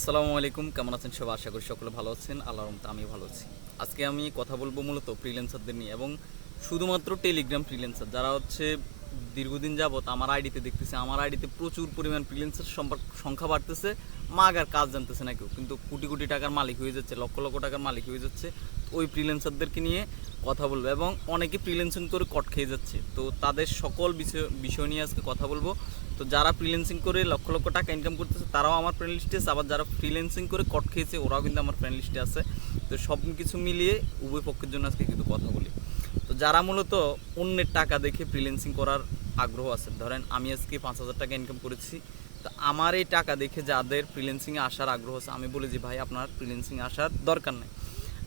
আসসালামু আলাইকুম, কেমন আছেন সবাই? আশা করি সকলে ভালো আছেন। আল্লাহর রহমতে আমি ভালো আছি। আজকে আমি কথা বলব মূলত ফ্রিল্যান্সারদের নিয়ে এবং শুধুমাত্র টেলিগ্রাম ফ্রিল্যান্সার যারা হচ্ছে দীর্ঘদিন যাবৎ আমার আইডিতে দেখতেছে, আমার আইডিতে প্রচুর পরিমাণ ফ্রিল্যান্সার সংখ্যা বাড়তেছে। মাগ আর কাজ জানতেছে না কেউ। কিন্তু কোটি কোটি টাকার মালিক হয়ে যাচ্ছে, লক্ষ লক্ষ টাকার মালিক হয়ে যাচ্ছে। ওই ফ্রিল্যান্সারদেরকে নিয়ে কথা বলব এবং অনেকে ফ্রিল্যান্সিং করে কট খেয়ে যাচ্ছে। তো তাদের সকল বিষয় বিষয় নিয়ে আজকে কথা বলব। তো যারা ফ্রিল্যান্সিং করে লক্ষ লক্ষ টাকা ইনকাম করতেছে, তারাও আমার ফ্রেন্ড লিস্টে আছে। আবার যারা ফ্রিল্যান্সিং করে কট খেয়েছে, ওরাও কিন্তু আমার ফ্রেন্ড লিস্টে আছে। তো সব কিছু মিলিয়ে উভয় পক্ষের জন্য আজকে কিন্তু কথা বলি। তো যারা মূলত অন্যের টাকা দেখে ফ্রিল্যান্সিং করার আগ্রহ আছে, ধরেন আমি আজকে পাঁচ হাজার টাকা ইনকাম করেছি, তো আমার এই টাকা দেখে যাদের ফ্রিল্যান্সিংয়ে আসার আগ্রহ আছে, আমি বলি যে, ভাই, আপনার ফ্রিল্যান্সিং আসার দরকার নেই।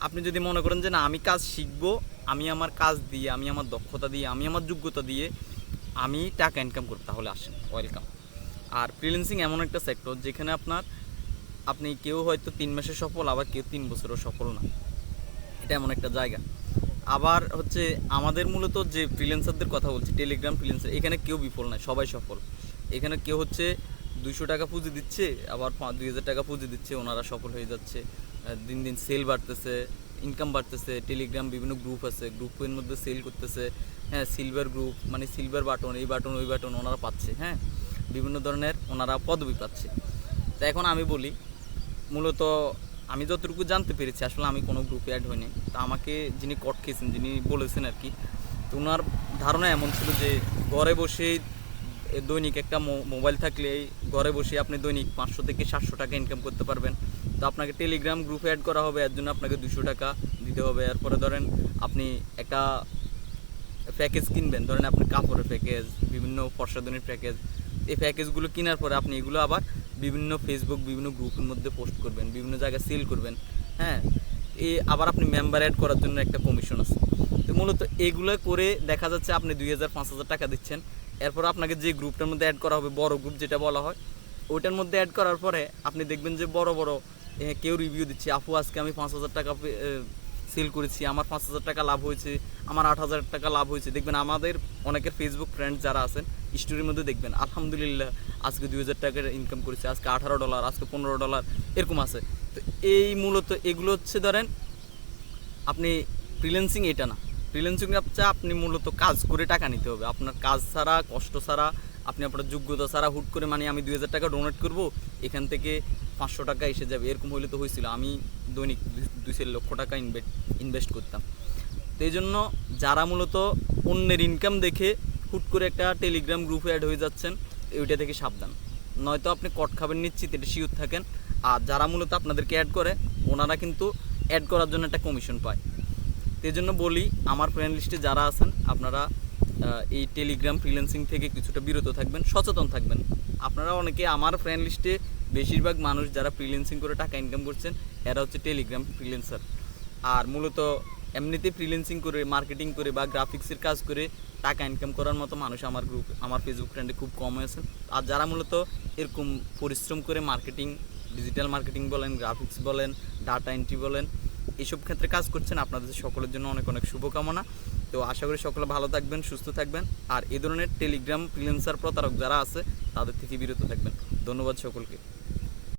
আপনি যদি মনে করেন যে না, আমি কাজ শিখব, আমি আমার কাজ দিয়ে, আমি আমার দক্ষতা দিয়ে, আমি আমার যোগ্যতা দিয়ে আমি টাকা ইনকাম করব, তাহলে আসেন ওয়েলকাম আর ফ্রিল্যান্সিং এমন একটা সেক্টর যেখানে আপনার আপনি কেউ হয়তো তিন মাসে সফল, আবার কেউ তিন বছরও সফল না। এটা এমন একটা জায়গা। আবার হচ্ছে আমাদের মূলত যে ফ্রিল্যান্সারদের কথা বলছি টেলিগ্রাম ফ্রিল্যান্সার এখানে কেউ বিফল নয় সবাই সফল। এখানে কেউ হচ্ছে দুইশো টাকা পুঁজি দিচ্ছে, আবার দুই হাজার টাকা পুঁজি দিচ্ছে, ওনারা সফল হয়ে যাচ্ছে। দিন দিন সেল বাড়তেছে ইনকাম বাড়তেছে, টেলিগ্রাম বিভিন্ন গ্রুপ আছে গ্রুপের মধ্যে সেল করতেছে। হ্যাঁ সিলভার গ্রুপ মানে সিলভার বাটন এই বাটন ওই বাটন ওনারা পাচ্ছে হ্যাঁ? বিভিন্ন ধরনের ওনারা পদবি পাচ্ছে। তা এখন আমি বলি, মূলত আমি যতটুকু জানতে পেরেছি, আসলে আমি কোনো গ্রুপে অ্যাড হইনি। তা আমাকে যিনি কট খেয়েছেন যিনি বলেছেন আর কি, তো ওনার ধারণা এমন ছিল যে, ঘরে বসেই দৈনিক একটা মোবাইল থাকলে ঘরে বসে আপনি দৈনিক পাঁচশো থেকে সাতশো টাকা ইনকাম করতে পারবেন। তো আপনাকে টেলিগ্রাম গ্রুপে অ্যাড করা হবে, এর জন্য আপনাকে দুশো টাকা দিতে হবে। এরপরে ধরেন আপনি একটা প্যাকেজ কিনবেন, ধরেন আপনি কাপড়ের প্যাকেজ বিভিন্ন প্রসাধনীর প্যাকেজ এই প্যাকেজগুলো কেনার পরে আপনি এগুলো আবার বিভিন্ন ফেসবুক বিভিন্ন গ্রুপের মধ্যে পোস্ট করবেন, বিভিন্ন জায়গায় সেল করবেন। হ্যাঁ? এ আবার আপনি মেম্বার অ্যাড করার জন্য একটা কমিশন আছে। তো মূলত এগুলো করে দেখা যাচ্ছে আপনি দুই হাজার, পাঁচ হাজার টাকা দিচ্ছেন। এরপর আপনাকে যে গ্রুপটার মধ্যে অ্যাড করা হবে, বড় গ্রুপ যেটা বলা হয়, ওইটার মধ্যে অ্যাড করার পরে আপনি দেখবেন যে বড় বড় কেউ রিভিউ দিচ্ছে, আপু, আজকে আমি পাঁচ হাজার টাকা সেল করেছি, আমার পাঁচ হাজার টাকা লাভ হয়েছে, আমার আট হাজার টাকা লাভ হয়েছে। দেখবেন আমাদের অনেকের ফেসবুক ফ্রেন্ড যারা আছেন স্টোরির মধ্যে দেখবেন, আলহামদুলিল্লাহ, আজকে দুই হাজার টাকার ইনকাম করেছে, আজকে আঠারো ডলার আজকে পনেরো ডলার এরকম আছে। তো এই মূলত এগুলো হচ্ছে ধরেন, আপনি ফ্রিল্যান্সিং এটা না। ফ্রিল্যান্সিং হচ্ছে আপনি মূলত কাজ করে টাকা নিতে হবে। আপনার কাজ ছাড়া, কষ্ট ছাড়া, আপনি আপনার যোগ্যতা ছাড়া হুট করে মানে আমি দুই হাজার টাকা ডোনেট করব, এখান থেকে পাঁচশো টাকা এসে যাবে। এরকম হইলে তো হয়েছিল আমি দৈনিক দুই- চার লক্ষ টাকা ইনভেস্ট ইনভেস্ট করতাম। তো এই জন্য যারা মূলত অন্যের ইনকাম দেখে হুট করে একটা টেলিগ্রাম গ্রুপে অ্যাড হয়ে যাচ্ছেন, ওইটা থেকে সাবধান। নয়তো আপনি কট খাবেন, নিশ্চিত এটা শিওর থাকেন। আর যারা মূলত আপনাদেরকে অ্যাড করে, ওনারা কিন্তু অ্যাড করার জন্য একটা কমিশন পায়। এই জন্য বলি, আমার ফ্রেন্ড লিস্টে যারা আছেন, আপনারা এই টেলিগ্রাম ফ্রিল্যান্সিং থেকে কিছুটা বিরত থাকবেন, সচেতন থাকবেন। আপনারা অনেকে আমার ফ্রেন্ড লিস্টে বেশিরভাগ মানুষ যারা ফ্রিল্যান্সিং করে টাকা ইনকাম করছেন, এরা হচ্ছে টেলিগ্রাম ফ্রিল্যান্সার আর মূলত এমনিতে ফ্রিল্যান্সিং করে মার্কেটিং করে বা গ্রাফিক্সের কাজ করে টাকা ইনকাম করার মতো মানুষ আমার গ্রুপ আমার ফেসবুক ফ্রেন্ডে খুব কম আছেন আর যারা মূলত এরকম পরিশ্রম করে মার্কেটিং ডিজিটাল মার্কেটিং বলেন গ্রাফিক্স বলেন ডাটা এন্ট্রি বলেন এইসব ক্ষেত্রে কাজ করছেন আপনাদের সকলের জন্য অনেক অনেক শুভকামনা। তো আশা করি সকলে ভালো থাকবেন, সুস্থ থাকবেন। আর এ ধরনের টেলিগ্রাম ফ্রিল্যান্সার প্রতারক যারা আছে, তাদের থেকে বিরত থাকবেন। ধন্যবাদ সকলকে।